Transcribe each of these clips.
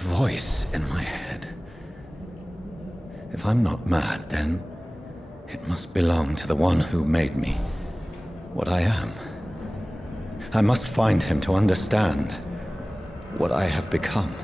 voice in my head. If I'm not mad, then it must belong to the one who made me what I am. I must find him to understand what I have become.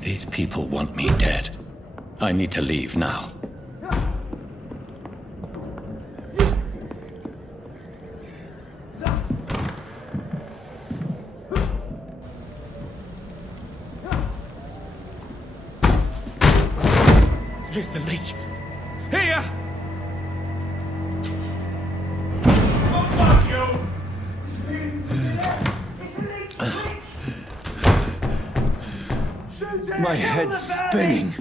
These people want me dead. I need to leave now. Here's the leech. Here! Oh, fuck you! My head's spinning.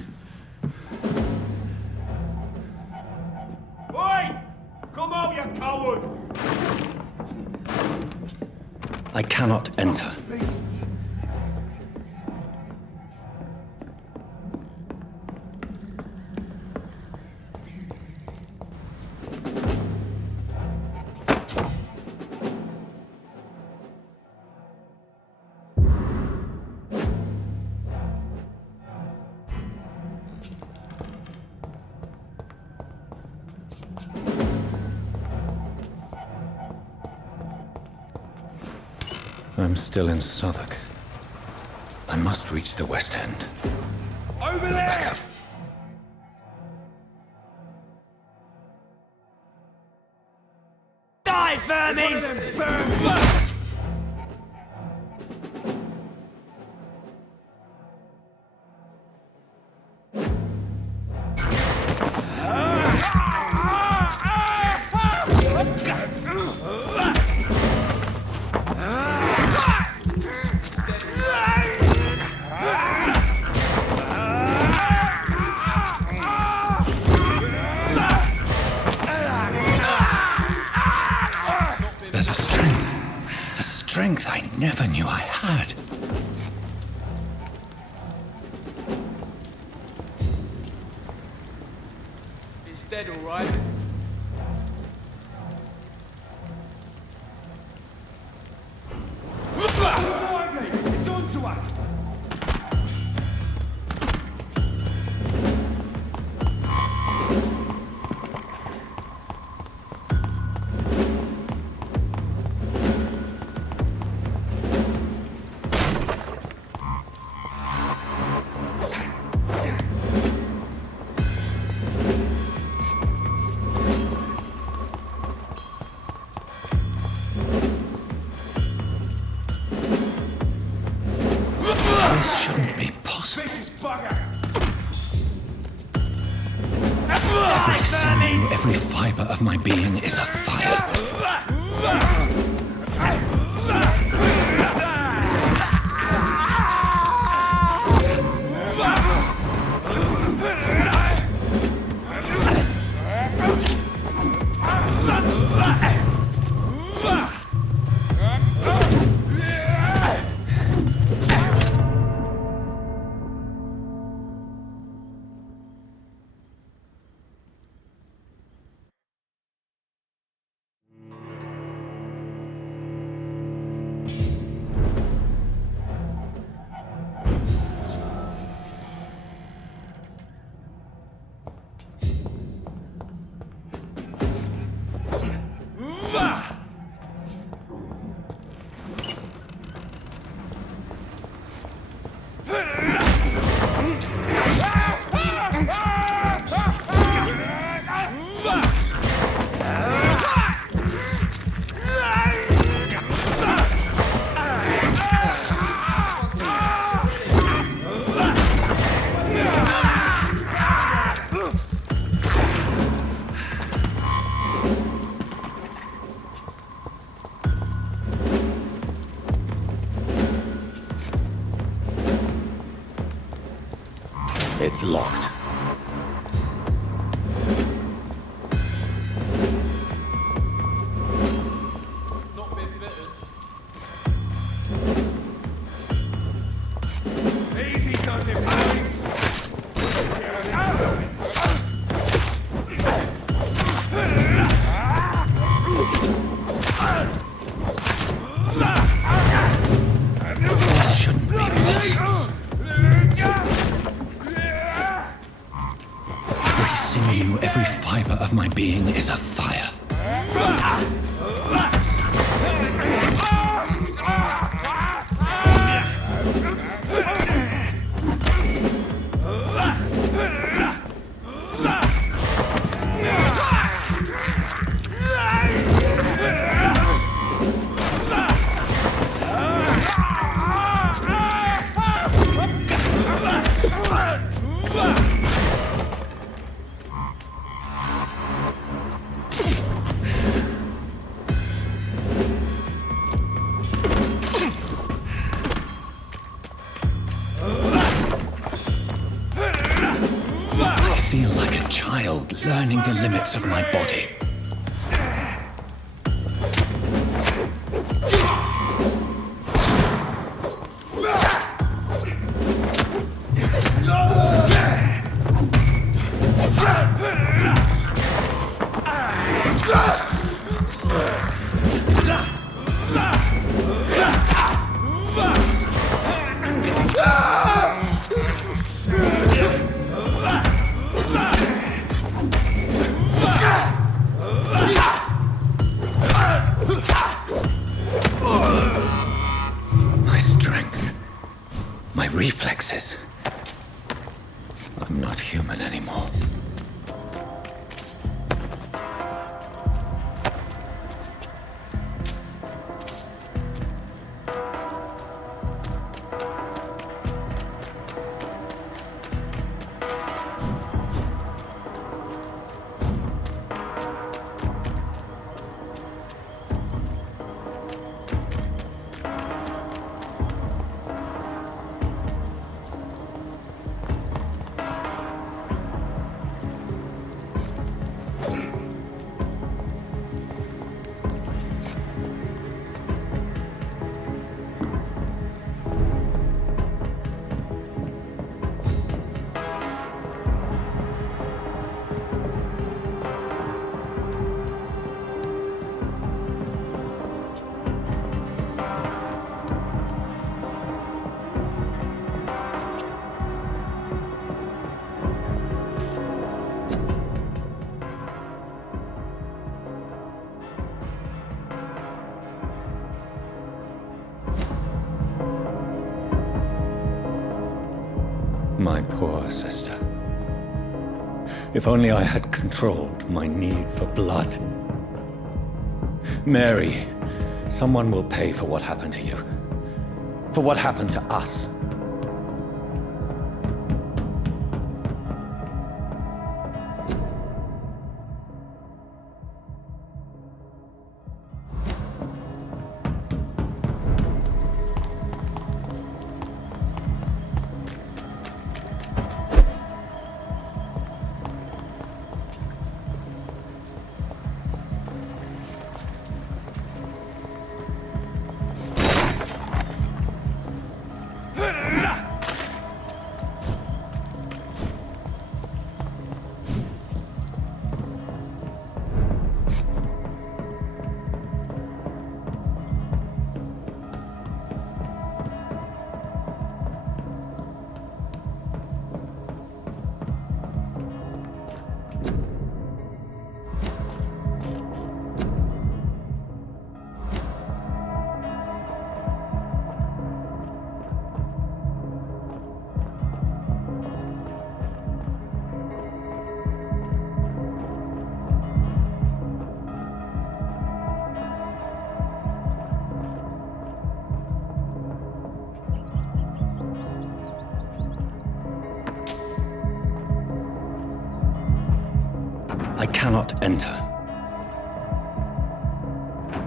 Oi! Come out, you coward! I cannot enter. I'm still in Southwark. I must reach the West End. Over there! Back up. Die, vermin! There's a strength I never knew I had. It's dead, all right. It's on to us! This shouldn't be possible. Vicious bugger! Every cell, every fiber of my being is afire. It's locked. Not been fitted. Easy does it, please. This shouldn't be possible. Every sinew, every fiber of my being is afire. I feel like a child learning the limits of my body. My strength, my reflexes. I'm not human anymore. My poor sister. If only I had controlled my need for blood. Mary, someone will pay for what happened to you. For what happened to us. I cannot enter.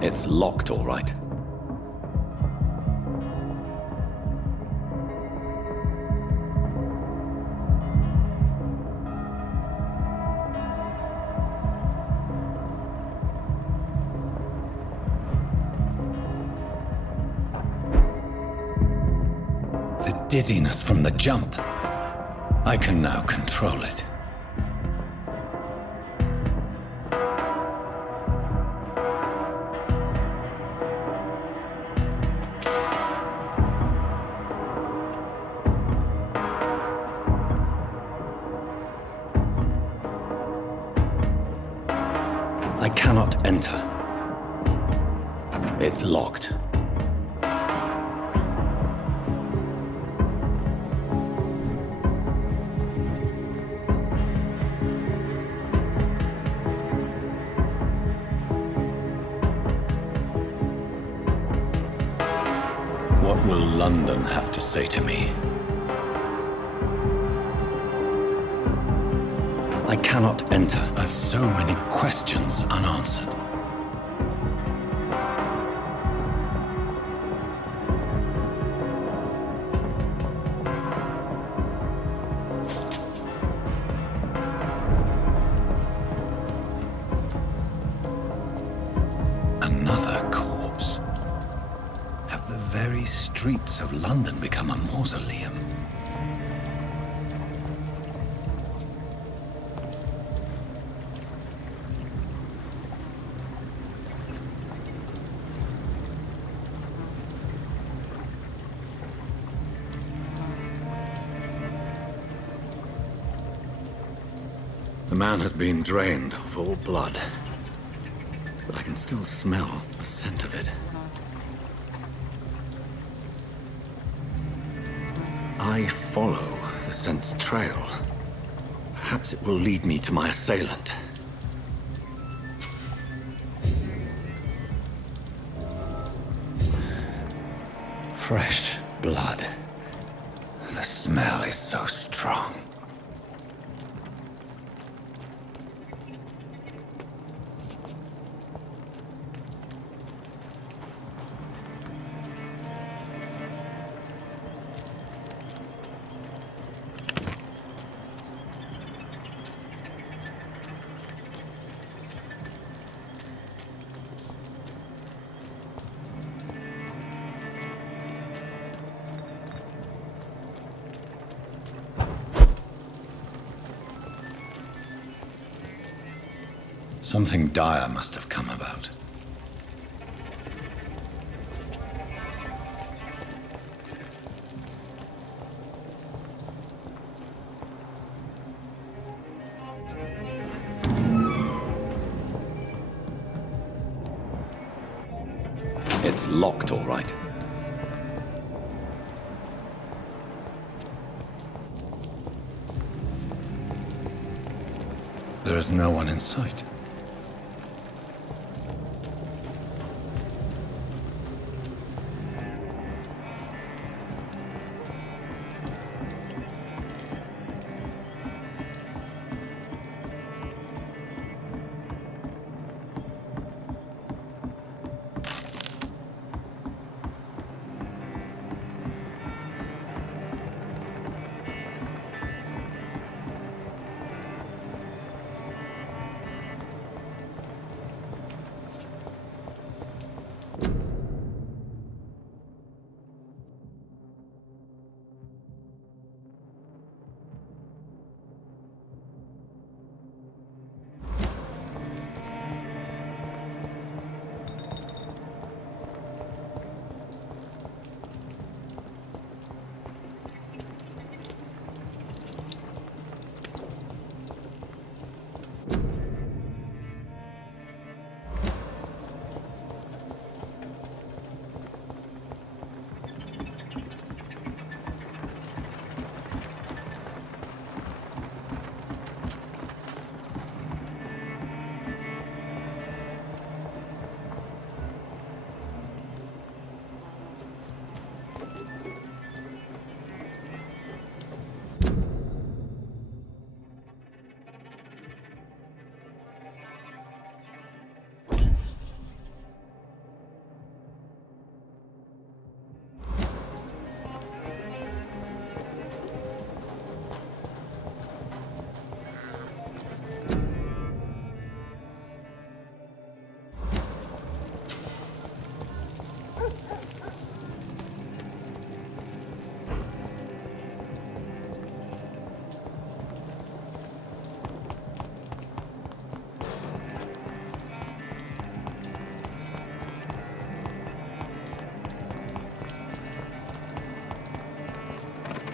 It's locked, all right. dizziness from the jump. I can now control it. I cannot enter. It's locked. What will London have to say to me? I cannot enter. I've so many questions unanswered. Another corpse. Have the very streets of London become a mausoleum? The man has been drained of all blood, but I can still smell the scent of it. I follow the scent's trail. Perhaps it will lead me to my assailant. Fresh blood. The smell is so strong. Something dire must have come about. It's locked, all right. There is no one in sight.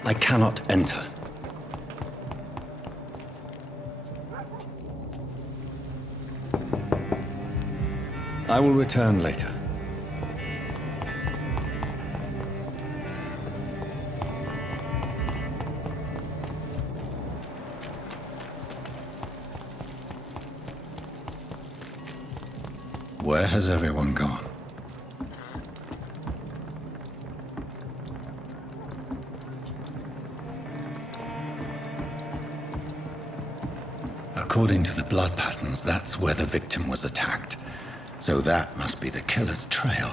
I cannot enter. I will return later. Where has everyone gone? According to the blood patterns, that's where the victim was attacked. So that must be the killer's trail.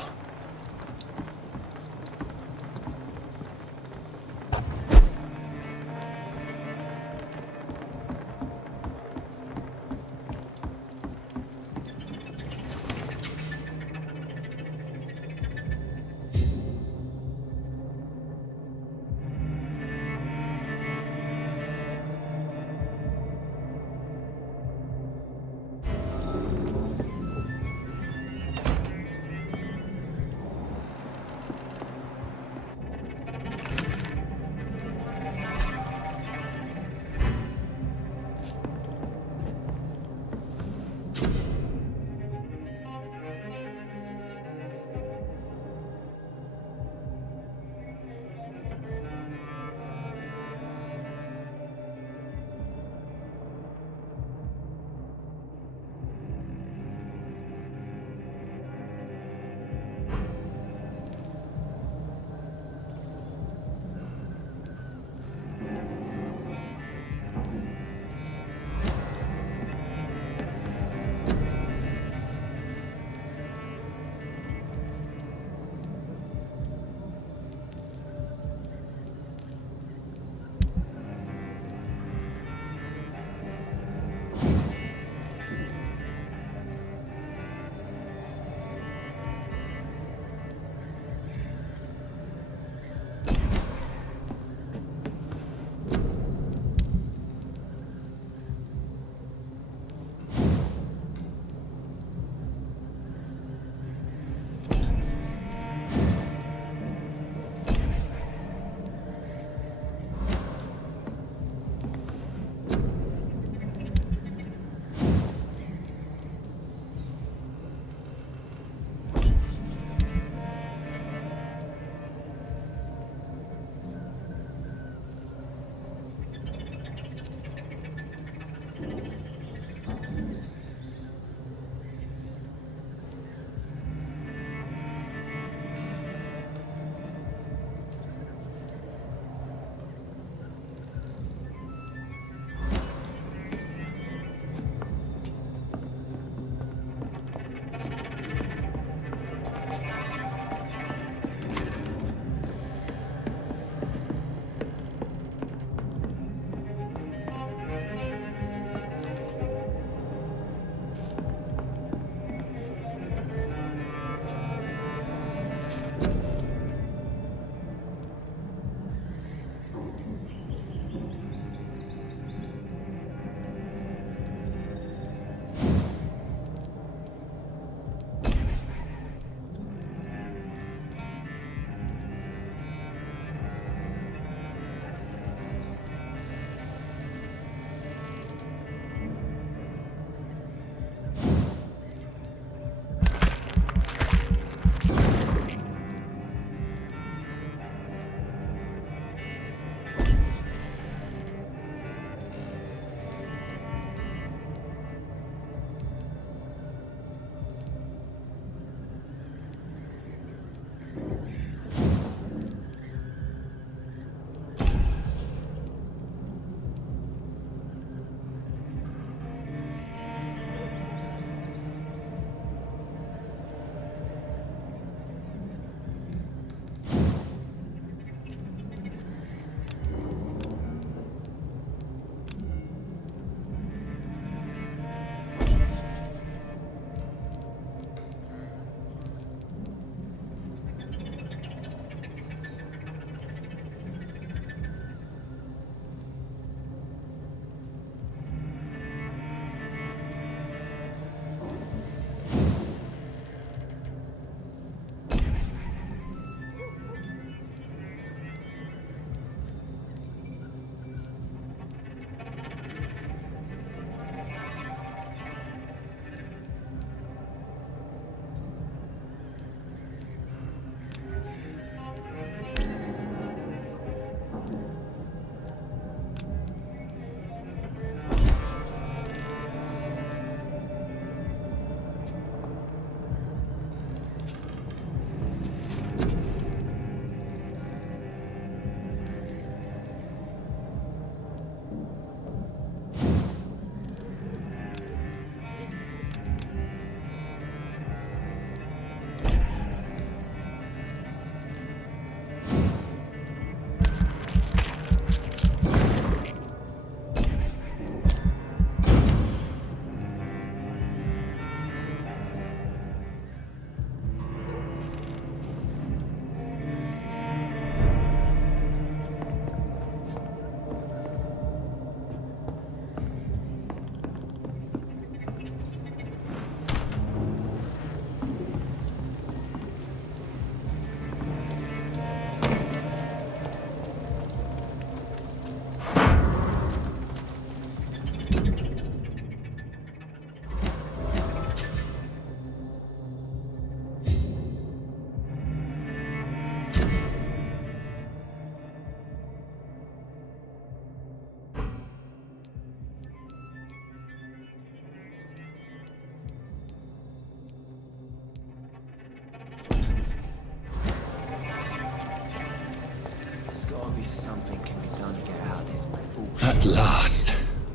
At last,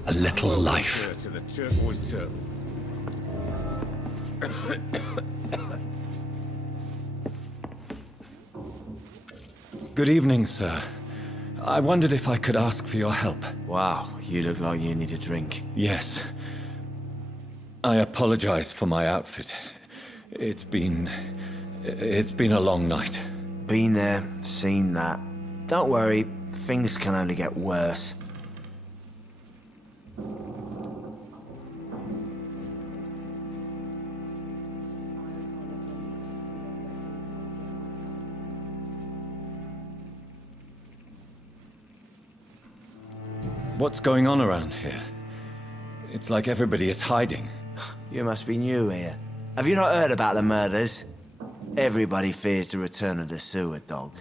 a little life. To the turquoise turtle. Good evening, sir. I wondered if I could ask for your help. Wow, you look like you need a drink. Yes. I apologize for my outfit. It's been a long night. Been there, seen that. Don't worry, things can only get worse. What's going on around here? It's like everybody is hiding. You must be new here. Have you not heard about the murders? Everybody fears the return of the sewer dog.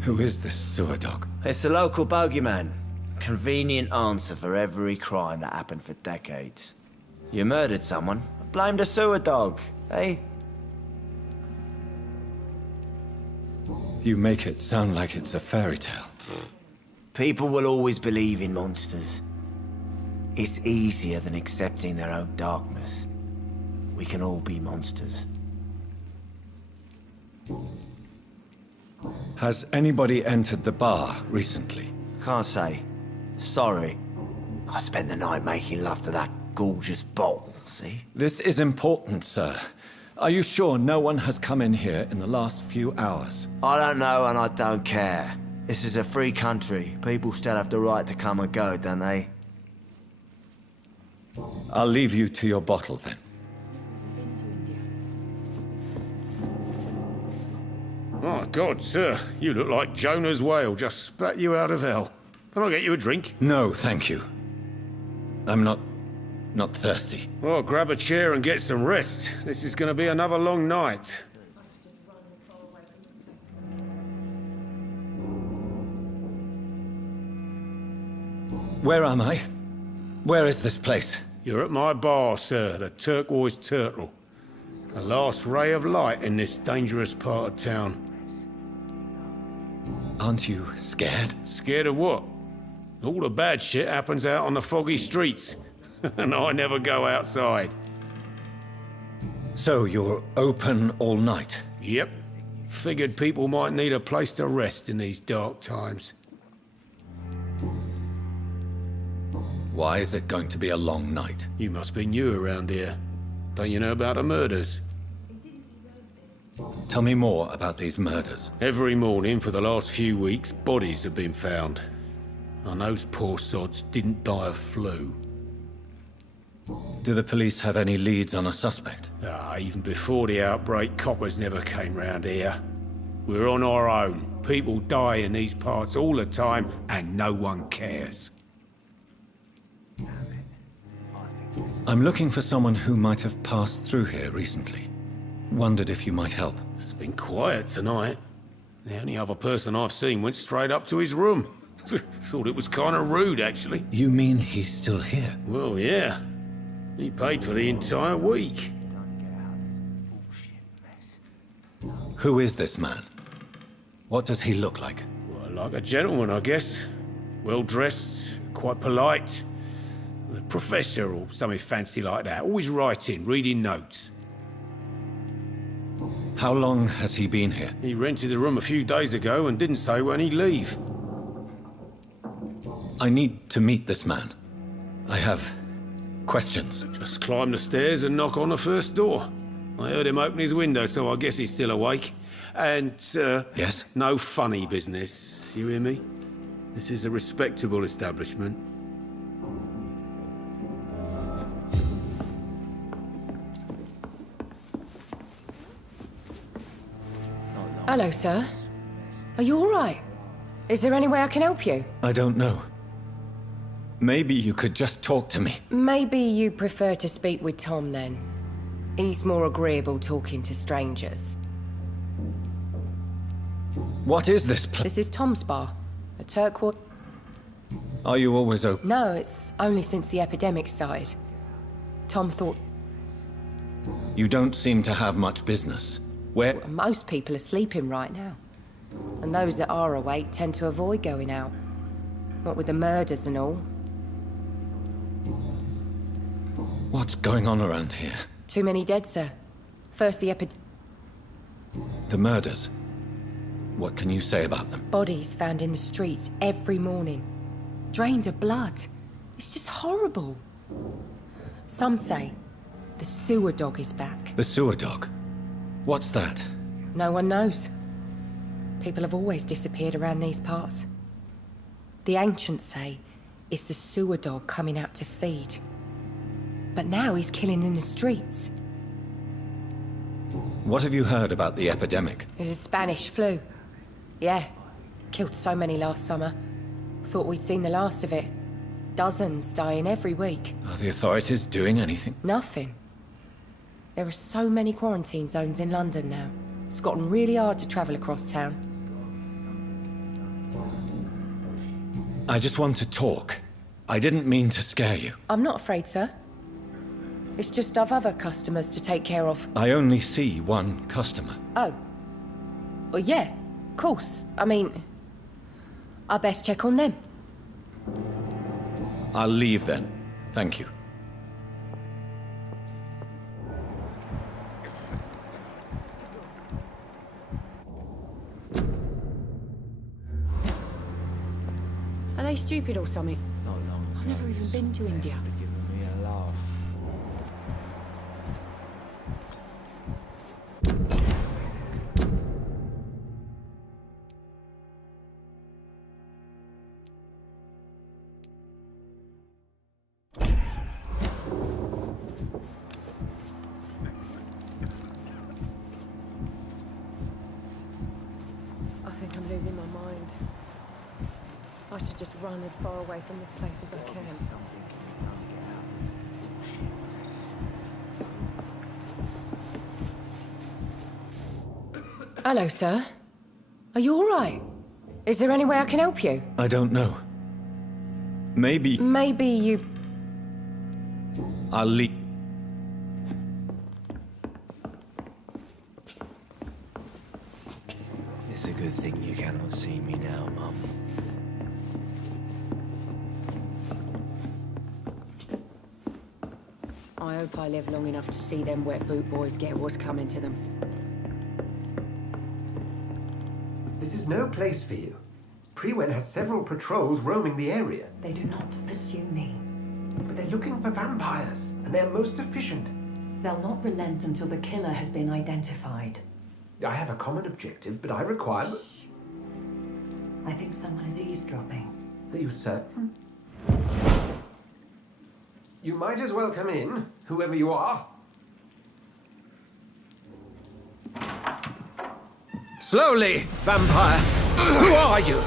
Who is this sewer dog? It's the local bogeyman. Convenient answer for every crime that happened for decades. You murdered someone, blame the sewer dog, eh? You make it sound like it's a fairy tale. People will always believe in monsters. It's easier than accepting their own darkness. We can all be monsters. Has anybody entered the bar recently? Can't say. Sorry. I spent the night making love to that gorgeous bottle, see? This is important, sir. Are you sure no one has come in here in the last few hours? I don't know and I don't care. This is a free country. People still have the right to come and go, don't they? I'll leave you to your bottle then. My God, sir, you look like Jonah's whale just spat you out of hell. Can I get you a drink? No, thank you. I'm not thirsty. Well, grab a chair and get some rest. This is going to be another long night. Where am I? Where is this place? You're at my bar, sir, the Turquoise Turtle. A last ray of light in this dangerous part of town. Aren't you scared? Scared of what? All the bad shit happens out on the foggy streets. And I never go outside. So you're open all night? Yep. Figured people might need a place to rest in these dark times. Why is it going to be a long night? You must be new around here. Don't you know about the murders? Tell me more about these murders. Every morning for the last few weeks, bodies have been found. And those poor sods didn't die of flu. Do the police have any leads on a suspect? Even before the outbreak, coppers never came round here. We're on our own. People die in these parts all the time, and no one cares. I'm looking for someone who might have passed through here recently. Wondered if you might help. It's been quiet tonight. The only other person I've seen went straight up to his room. Thought it was kind of rude, actually. You mean he's still here? Well, yeah. He paid for the entire week. Who is this man? What does he look like? Well, like a gentleman, I guess. Well-dressed, quite polite. A professor or something fancy like that. Always writing, reading notes. How long has he been here? He rented the room a few days ago and didn't say when he'd leave. I need to meet this man. I have questions. Just climb the stairs and knock on the first door. I heard him open his window, so I guess he's still awake. And, Yes? no funny business. You hear me? This is a respectable establishment. Hello, sir. Are you all right? Is there any way I can help you? I don't know. Maybe you could just talk to me. Maybe you prefer to speak with Tom, then. He's more agreeable talking to strangers. What is this place? This is Tom's bar. A turquoise... Are you always open? No, it's only since the epidemic started. Tom thought You don't seem to have much business. Where? most people are sleeping right now. And those that are awake tend to avoid going out. What with the murders and all. What's going on around here? Too many dead, sir. First the The murders. What can you say about them? bodies found in the streets every morning. Drained of blood. It's just horrible. Some say the sewer dog is back. The sewer dog? What's that? No one knows. People have always disappeared around these parts. The ancients say it's the sewer dog coming out to feed. But now he's killing in the streets. What have you heard about the epidemic? It's a Spanish flu. Yeah. Killed so many last summer. Thought we'd seen the last of it. Dozens dying every week. Are the authorities doing anything? Nothing. There are so many quarantine zones in London now. It's gotten really hard to travel across town. I just want to talk. I didn't mean to scare you. I'm not afraid, sir. It's just I've other customers to take care of. I only see one customer. Oh. Well, yeah, of course. I mean, I best check on them. I'll leave then. Thank you. Are they stupid or something? Not long. I've never even been to India. Giving me a laugh. I think I'm losing my mind. I should just run as far away from this place as I can. Hello, sir. Are you all right? Is there any way I can help you? I don't know. Maybe Maybe you... I'll leave. It's a good thing you cannot see me now, Mum. I hope I live long enough to see them wet boot boys get what's coming to them. This is no place for you. Prewen has several patrols roaming the area, They do not pursue me. but they're looking for vampires, and they're most efficient. They'll not relent until the killer has been identified. I have a common objective, but I require... I think someone is eavesdropping. Are you certain? You might as well come in, whoever you are. Slowly, vampire. Who are you?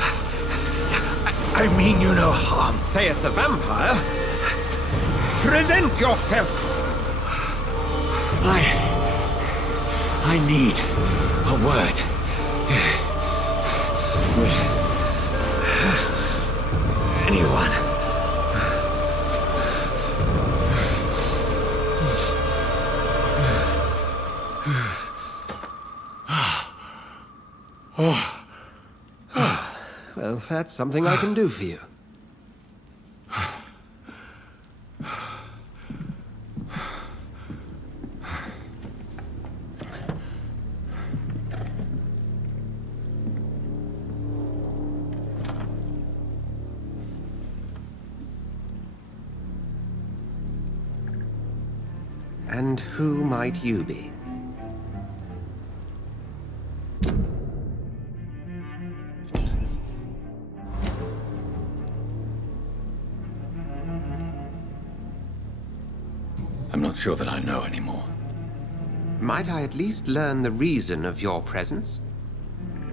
I mean you no harm. Saith the vampire. Present yourself. I need a word. Anyone. Well, that's something I can do for you. And who might you be? I'm not sure that I know anymore. Might I at least learn the reason of your presence?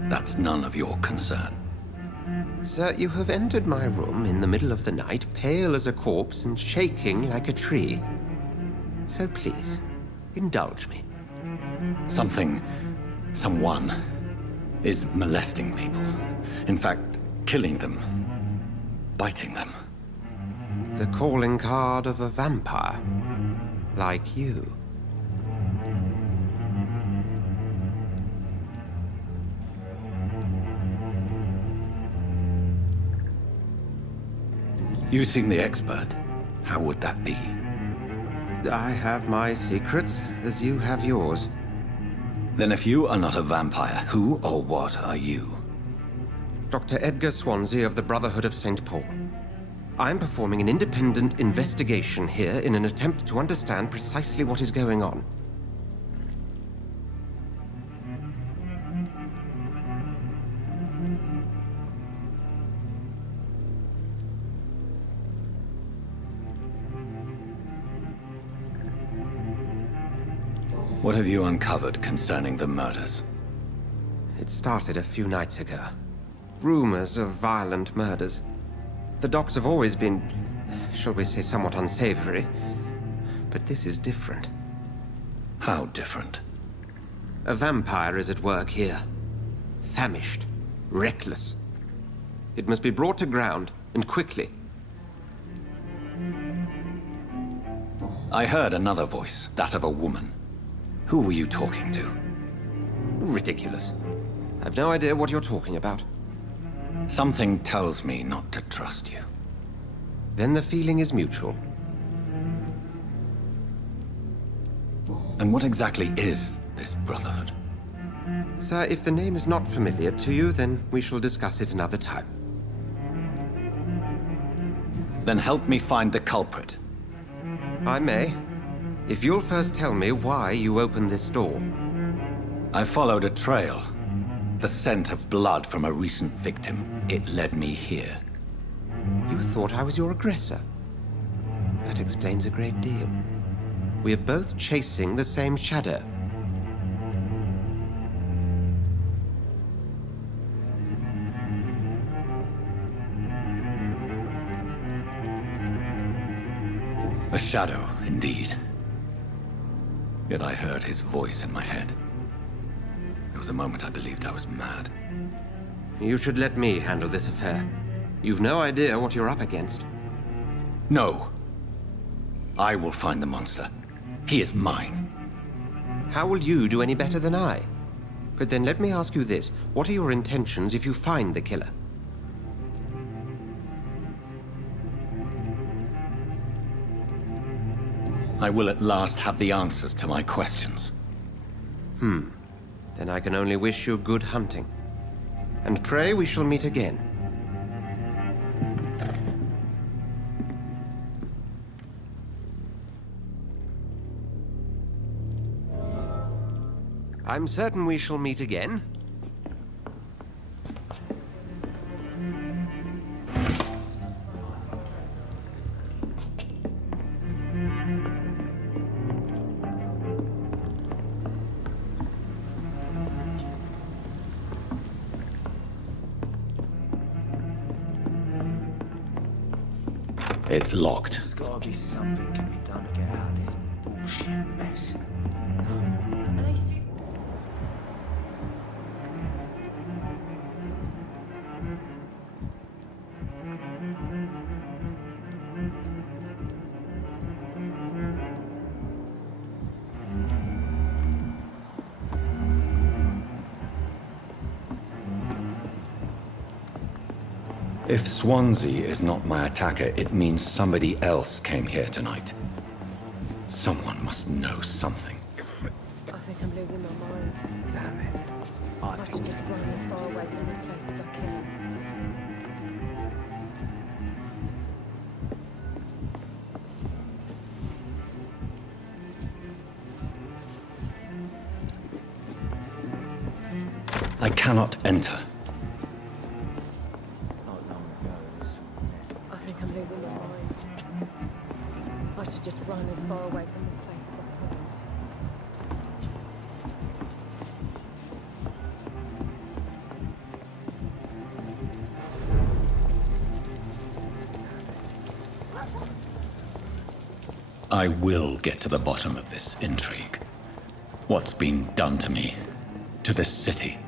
That's none of your concern. Sir, you have entered my room in the middle of the night, pale as a corpse and shaking like a tree. So please, indulge me. Someone is molesting people. In fact, killing them. Biting them. The calling card of a vampire. Like you. You seem the expert. How would that be? I have my secrets, as you have yours. Then if you are not a vampire, who or what are you? Dr. Edgar Swansea of the Brotherhood of St. Paul. I'm performing an independent investigation here in an attempt to understand precisely what is going on. What have you uncovered concerning the murders? It started a few nights ago. Rumors of violent murders. The docks have always been, shall we say, somewhat unsavory. But this is different. How different? A vampire is at work here. Famished. Reckless. It must be brought to ground, and quickly. I heard another voice, that of a woman. Who were you talking to? Ridiculous. I've no idea what you're talking about. Something tells me not to trust you. Then the feeling is mutual. And what exactly is this Brotherhood? Sir, if the name is not familiar to you, then we shall discuss it another time. Then help me find the culprit. I may. If you'll first tell me why you opened this door. I followed a trail. The scent of blood from a recent victim. It led me here. You thought I was your aggressor. That explains a great deal. We are both chasing the same shadow. A shadow, indeed. Yet I heard his voice in my head. There was a moment I believed I was mad. You should let me handle this affair. You've no idea what you're up against. No. I will find the monster. He is mine. How will you do any better than I? But then let me ask you this. What are your intentions if you find the killer? I will at last have the answers to my questions. Then I can only wish you good hunting. And pray we shall meet again. I'm certain we shall meet again. It's locked. There's gotta be something can be done to get out of this bullshit mess. If Swansea is not my attacker, it means somebody else came here tonight. Someone must know something. I think I'm losing my mind. Damn it. I should just run as far away from this place as I can. I cannot enter. Not long ago, this I think I'm losing my mind. I should just run as far away from this place as I can. I will get to the bottom of this intrigue. What's been done to me, to this city.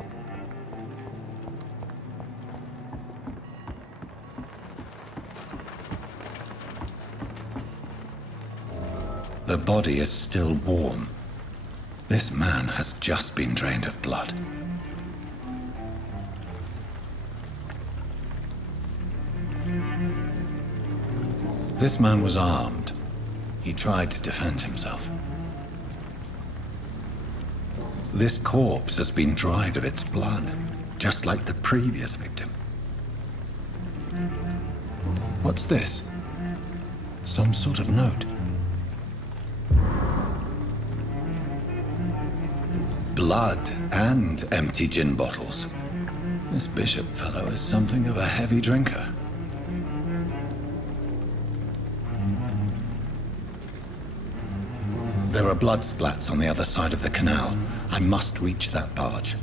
The body is still warm. This man has just been drained of blood. This man was armed. He tried to defend himself. This corpse has been dried of its blood, just like the previous victim. What's this? Some sort of note. Blood and empty gin bottles. This bishop fellow is something of a heavy drinker. There are blood splats on the other side of the canal. I must reach that barge.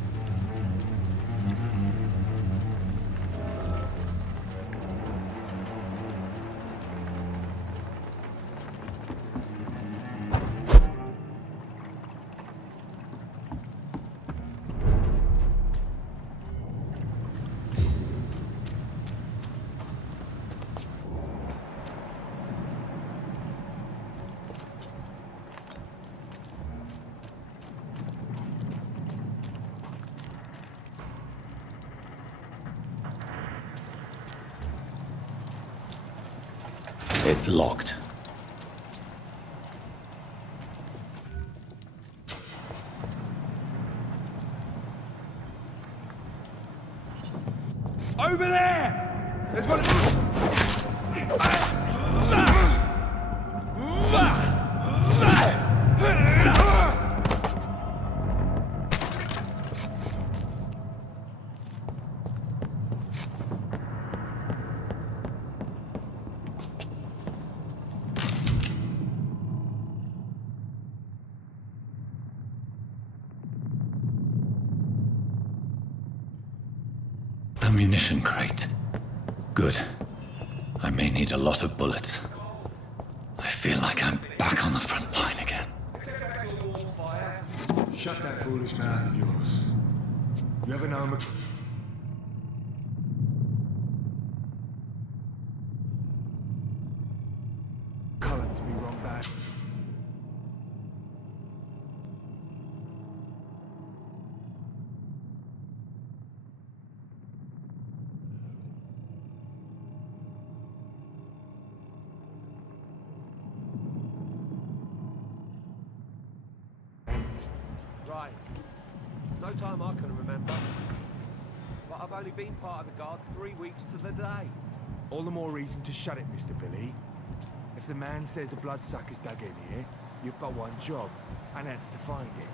It's locked. Over there! There's one. Ammunition crate. Good. I may need a lot of bullets. I feel like I'm back on the front line again. Shut that foolish mouth of yours. You ever know McCullen to be wrong back? Right. No time I can remember. But I've only been part of the guard 3 weeks to the day. All the more reason to shut it, Mr. Billy. If the man says a bloodsucker's dug in here, you've got one job, and that's to find it.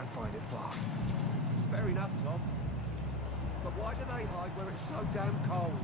And find it fast. Fair enough, Tom. But why do they hide where it's so damn cold?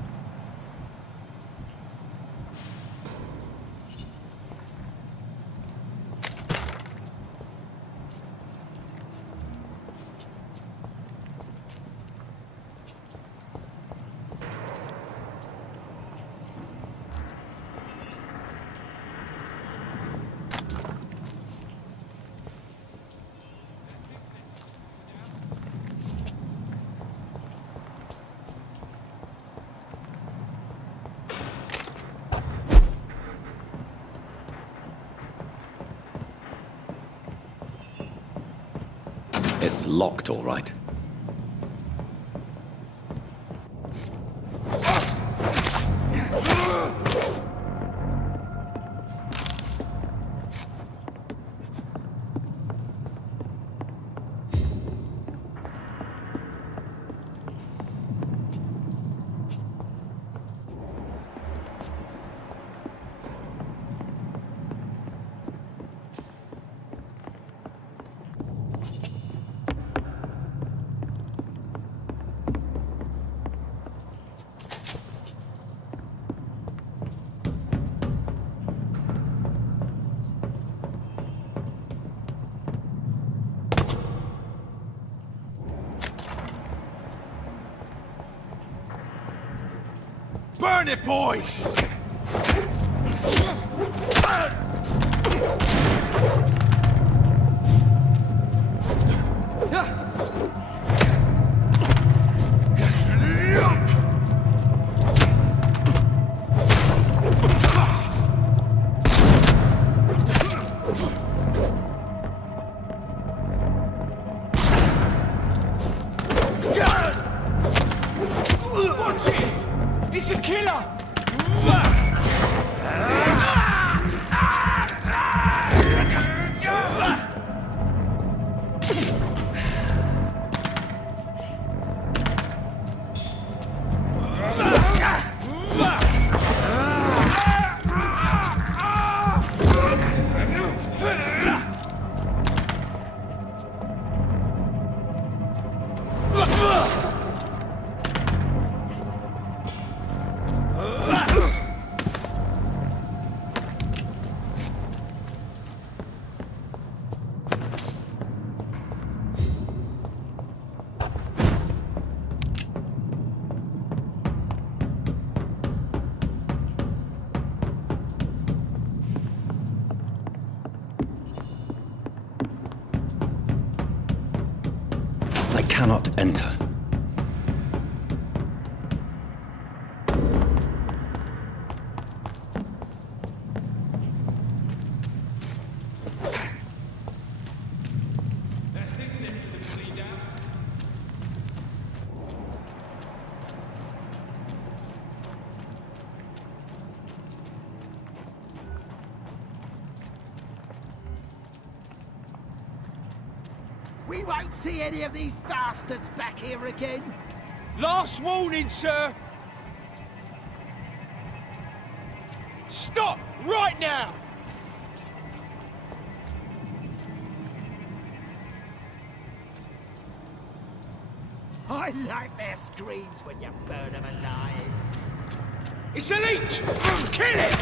It's locked, all right. Burn it, boys! Watch it! It's a killer! I cannot enter. We won't see any of these bastards back here again. Last warning, sir! Stop! Right now! I like their screams when you burn them alive. It's a leech! Kill it!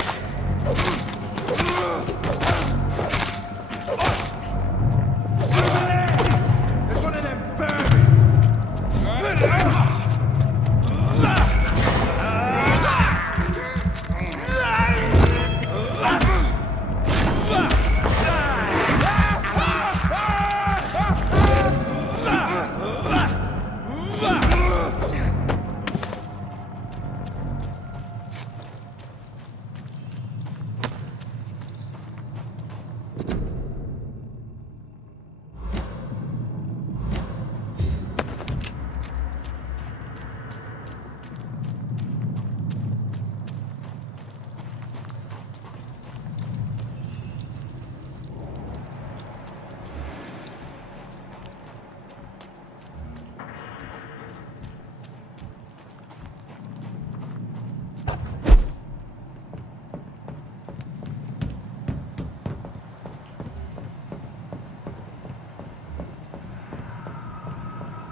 There's one of them vermin!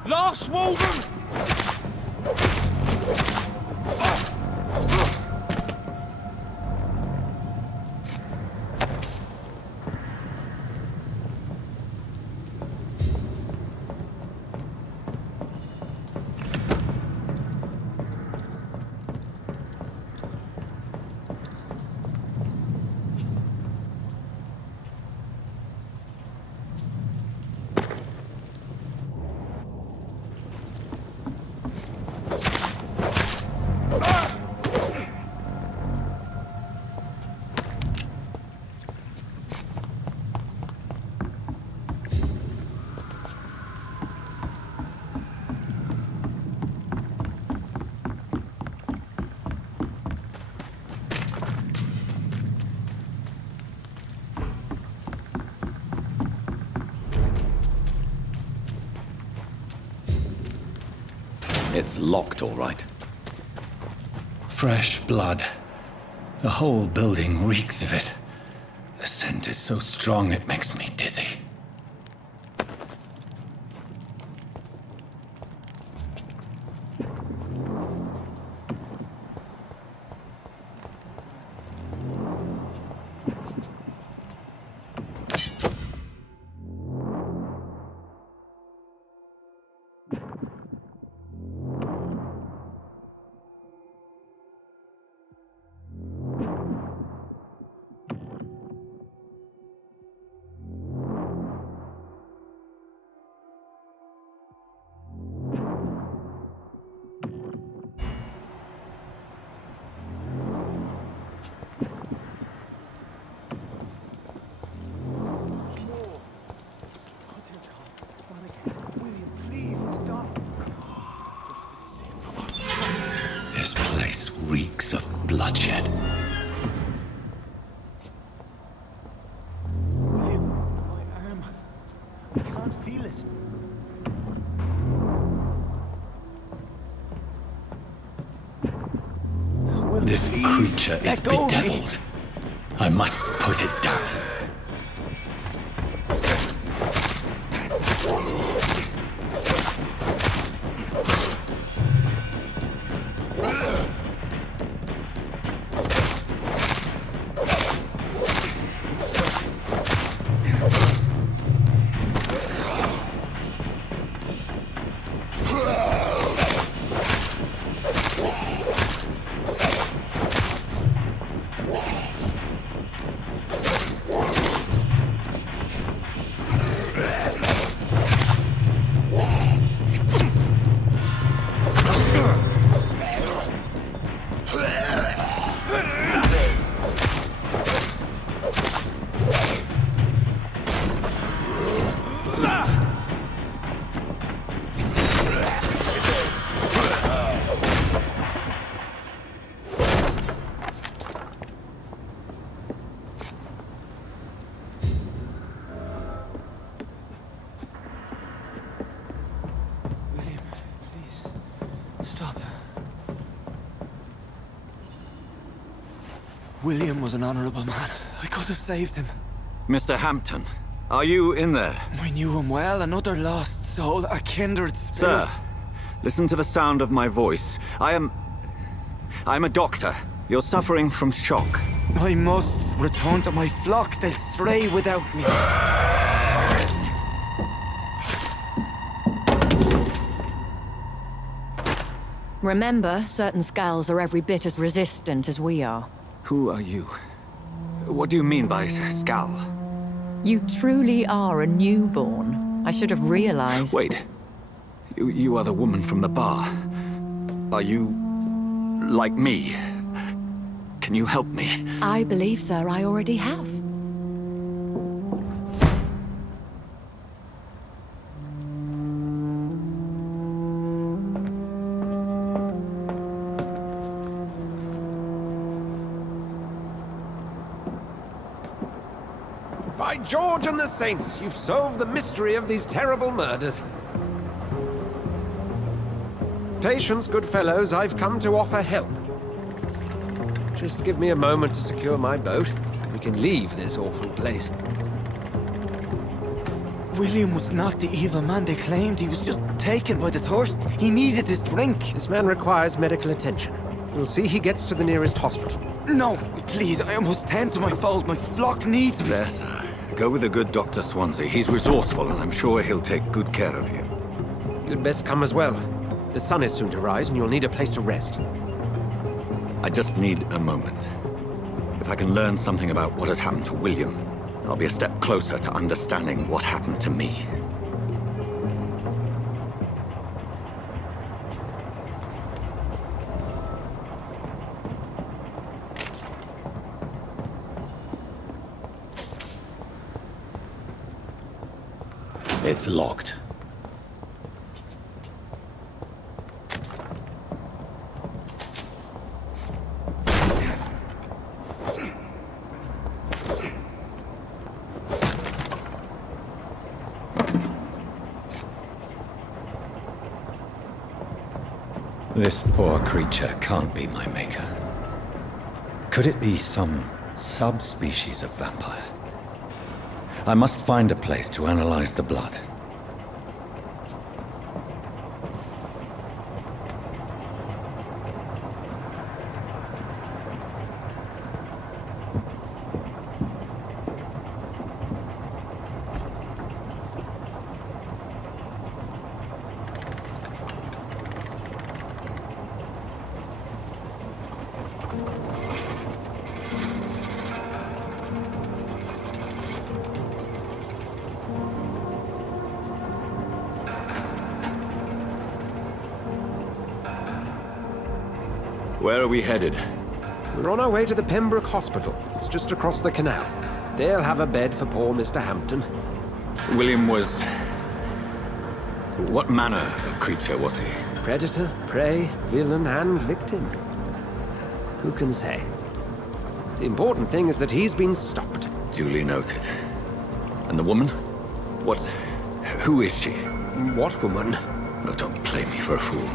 Last warning! It's locked, all right. Fresh blood. The whole building reeks of it. The scent is so strong it makes me dizzy. This place reeks of bloodshed. William, my arm. I can't feel it. This creature is bedeviled. I must put it down. William was an honorable man. I could have saved him. Mr. Hampton, are you in there? I knew him well, another lost soul, a kindred spirit. Sir, listen to the sound of my voice. I'm a doctor. You're suffering from shock. I must return to my flock. They'll stray without me. Remember, certain skulls are every bit as resistant as we are. Who are you? What do you mean by Skal? You truly are a newborn. I should have realized. Wait. You are the woman from the bar. Are you... like me? Can you help me? I believe, sir, I already have. By George and the Saints, you've solved the mystery of these terrible murders. Patience, good fellows, I've come to offer help. Just give me a moment to secure my boat. We can leave this awful place. William was not the evil man they claimed. He was just taken by the thirst. He needed his drink. This man requires medical attention. You'll see he gets to the nearest hospital. No, please, I must tend to my fold. My flock needs me. There, sir. Go with the good Dr. Swansea. He's resourceful, and I'm sure he'll take good care of you. You'd best come as well. The sun is soon to rise, and you'll need a place to rest. I just need a moment. If I can learn something about what has happened to William, I'll be a step closer to understanding what happened to me. It's locked. This poor creature can't be my maker. Could it be some subspecies of vampire? I must find a place to analyze the blood. Where are we headed? We're on our way to the Pembroke Hospital. It's just across the canal. They'll have a bed for poor Mr. Hampton. William was... what manner of creature was he? Predator, prey, villain, and victim. Who can say? The important thing is that he's been stopped. Duly noted. And the woman? What... who is she? What woman? Oh, don't play me for a fool.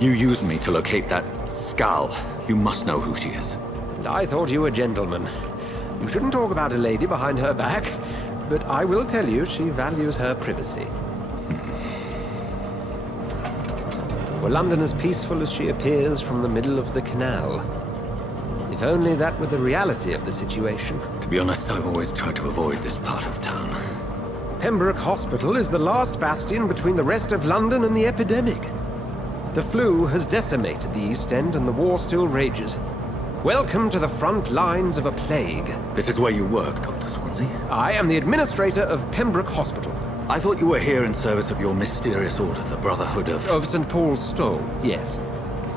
You used me to locate that Skal. You must know who she is. And I thought you a gentleman. You shouldn't talk about a lady behind her back, but I will tell you she values her privacy. Were London as peaceful as she appears from the middle of the canal? If only that were the reality of the situation. To be honest, I've always tried to avoid this part of town. Pembroke Hospital is the last bastion between the rest of London and the epidemic. The flu has decimated the East End and the war still rages. Welcome to the front lines of a plague. This is where you work, Dr. Swansea? I am the administrator of Pembroke Hospital. I thought you were here in service of your mysterious order, the Brotherhood of... Of St. Paul's Stole, yes.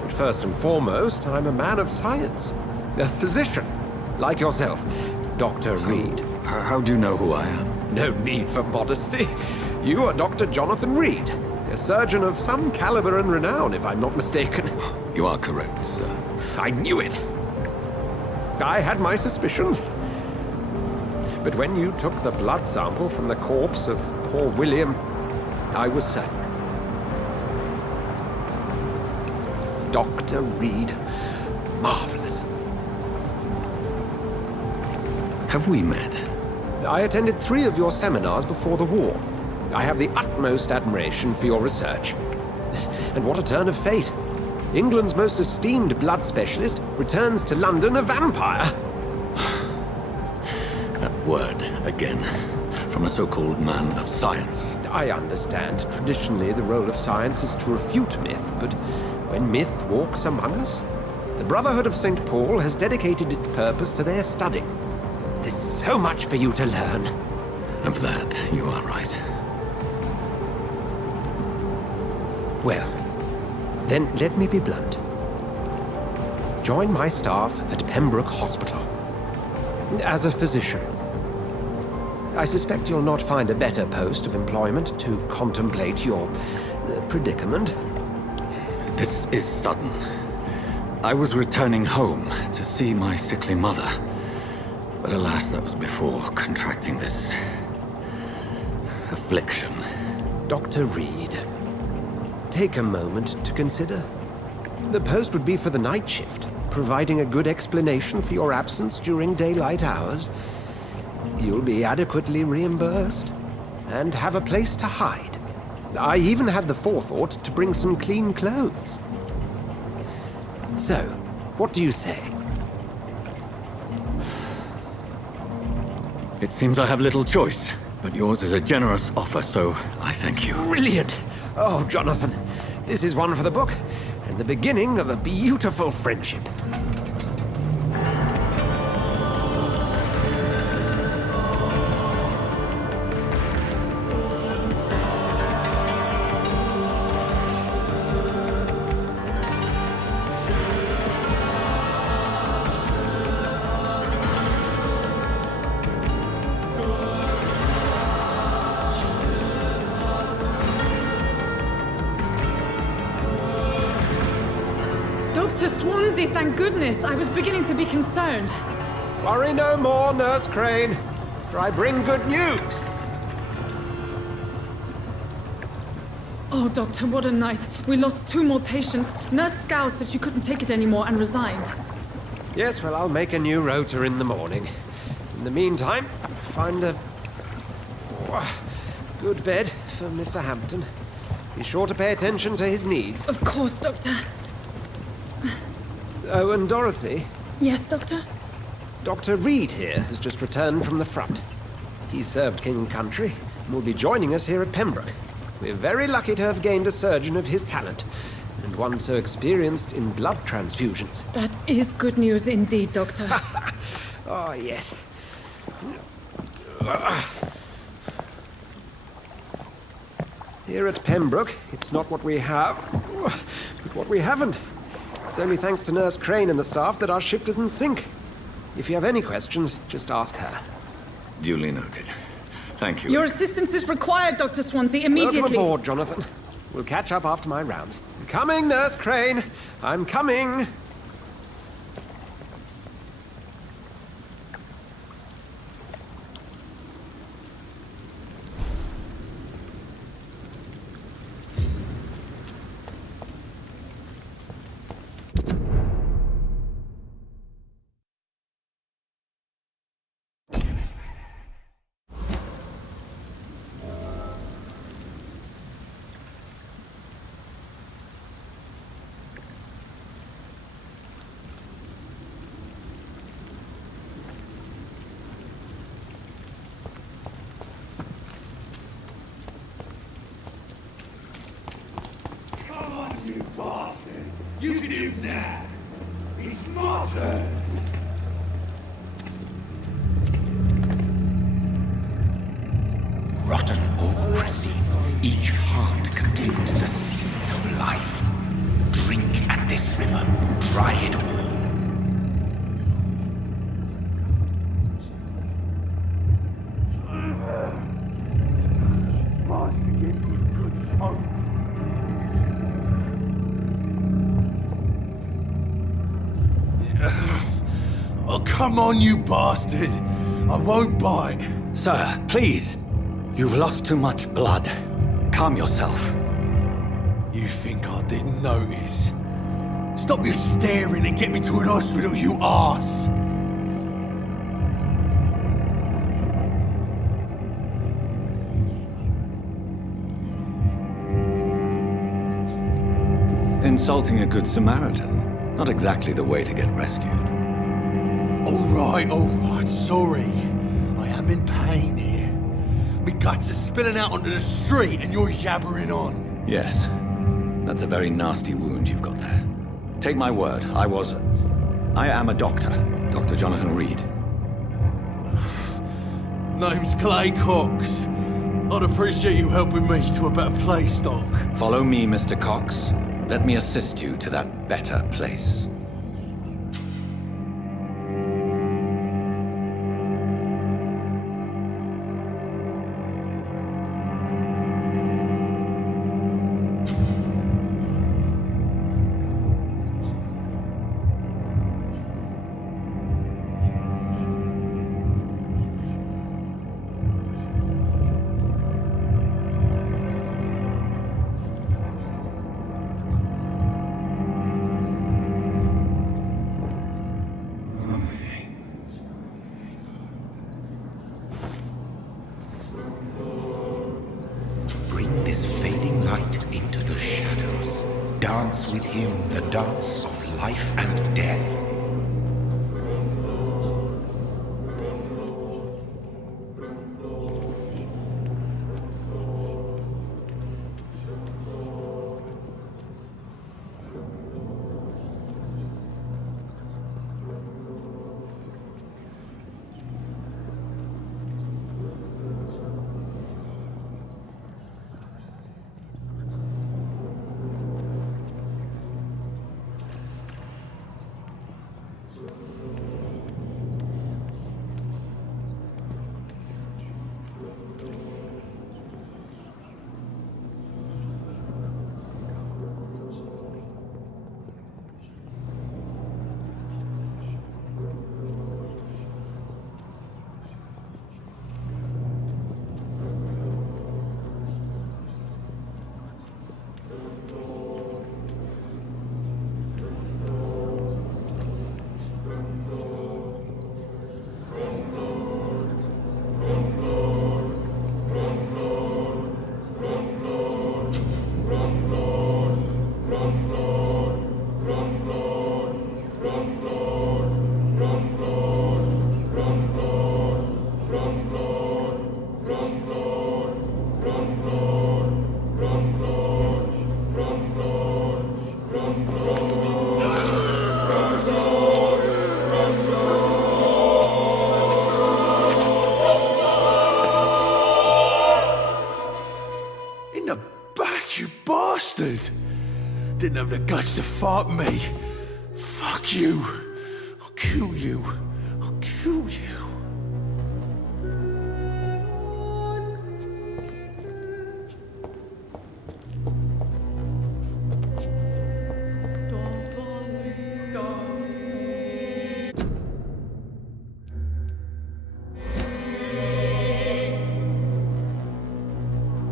But first and foremost, I'm a man of science. A physician, like yourself, Dr. Reed. How do you know who I am? No need for modesty. You are Dr. Jonathan Reed, a surgeon of some caliber and renown, if I'm not mistaken. You are correct, sir. I knew it. I had my suspicions. But when you took the blood sample from the corpse of poor William, I was certain. Dr. Reed. Marvelous. Have we met? I attended 3 of your seminars before the war. I have the utmost admiration for your research. And what a turn of fate. England's most esteemed blood specialist returns to London a vampire. That word again. From a so-called man of science. I understand. Traditionally, the role of science is to refute myth, but when myth walks among us, the Brotherhood of St. Paul has dedicated its purpose to their study. There's so much for you to learn. Of that, you are right. Well, then let me be blunt. Join my staff at Pembroke Hospital. As a physician. I suspect you'll not find a better post of employment to contemplate your predicament. This is sudden. I was returning home to see my sickly mother. But alas, that was before contracting this affliction. Dr. Reed, take a moment to consider. The post would be for the night shift, providing a good explanation for your absence during daylight hours. You'll be adequately reimbursed and have a place to hide. I even had the forethought to bring some clean clothes. So, what do you say? It seems I have little choice, but yours is a generous offer, so I thank you. Brilliant! Oh, Jonathan, this is one for the book, and the beginning of a beautiful friendship. Dr. Swansea, thank goodness. I was beginning to be concerned. Worry no more, Nurse Crane, for I bring good news. Oh, Doctor, what a night. We lost 2 more patients. Nurse Scow said she couldn't take it anymore and resigned. Yes, well, I'll make a new rota in the morning. In the meantime, find a good bed for Mr. Hampton. Be sure to pay attention to his needs. Of course, Doctor. Oh, and Dorothy? Yes, Doctor? Dr. Reed here has just returned from the front. He served King and Country and will be joining us here at Pembroke. We're very lucky to have gained a surgeon of his talent, and one so experienced in blood transfusions. That is good news indeed, Doctor. Oh, yes. Here at Pembroke, it's not what we have, but what we haven't. It's only thanks to Nurse Crane and the staff that our ship doesn't sink. If you have any questions, just ask her. Duly noted. Thank you. Your assistance is required, Dr. Swansea, immediately. Welcome aboard, Jonathan. We'll catch up after my rounds. Coming, Nurse Crane. I'm coming. You bastard! You can do that! It's my turn! Rotten or pristine, each heart contains the seeds of life. Drink at this river, try it all. Oh, come on, you bastard! I won't bite. Sir, please. You've lost too much blood. Calm yourself. You think I didn't notice? Stop your staring and get me to an hospital, you arse! insulting a good Samaritan. Not exactly the way to get rescued. All right, sorry. I am in pain here. Me guts are spilling out onto the street and you're yabbering on. Yes. That's a very nasty wound you've got there. Take my word, I am a doctor. Dr. Jonathan Reed. Name's Clay Cox. I'd appreciate you helping me to a better place, Doc. Follow me, Mr. Cox. Let me assist you to that better place. Bring this fading light into the shadows. Dance with him the dance of life and death. In the back, you bastard! Didn't have the guts to fart me. Fuck you. I'll kill you.